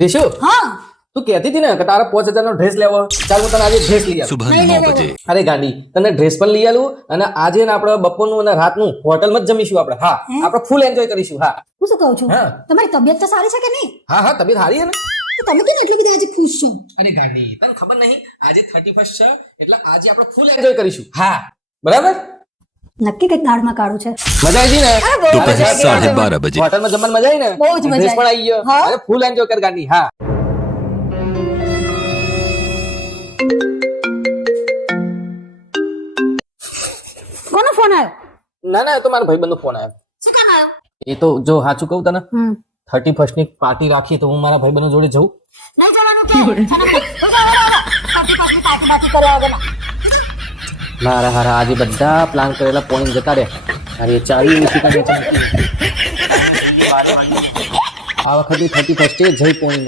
રિશુ હા તું કહેતી હતી ને કે તારા 5000 નો ડ્રેસ લેવો, ચાલ હું તને આજે ડ્રેસ લઈ આવું. सुबह नहीं, 9 नहीं, बजे અરે ગાંડી, તને ડ્રેસ પણ લઈ આલું અને આજે ને આપણે બપોરનું અને રાતનું હોટલમાં જ જમીશું આપણે. હા, હે? આપણે ફૂલ એન્જોય કરીશું. હા હું શું કહું છું હા. તમારી તબિયત તો સારી છે કે નહીં? હા હા, તબિયત સારી છે ને. તો તમે કેમ એટલી બધી આજે ખુશ છો? અરે ગાંડી, તને ખબર નહીં આજે 31st છે એટલે આજે આપણે ફૂલ એન્જોય કરીશું. હા બરાબર, નક્કી કઈક દાળમાં કાળું છે. મજા આવી ગઈ ને? અરે બહુ दोपहर મજા આવી ગઈ. 12:30 बजे હોટલમાં જમવાની મજા આવી ને? બહુ જ મજા ડ્રેસ પણ આવી. આવી ગયો. હા. અરે ફૂલ એન્જોય કર ગાંડી. હા કોનો ફોન આવ્યો? ના ના, એ તો મારા ભાઈબંધનો ફોન આવ્યો. શું કામ આવ્યો? એ તો જો સાચું કહું તને, હમ 31st ની પાર્ટી રાખી તો હું મારા ભાઈબંધો જોડે જઉં. નહીં જવાનું કે પાર્ટી બાકી કર્યા વગર ના. મારા હારા આજે બધા પ્લાન કરેલા પોઈન્ટ જતા રહ્યા. અરે ચાવી ઓછી કરી આ વખતે 31st જઈ પોઈન્ટ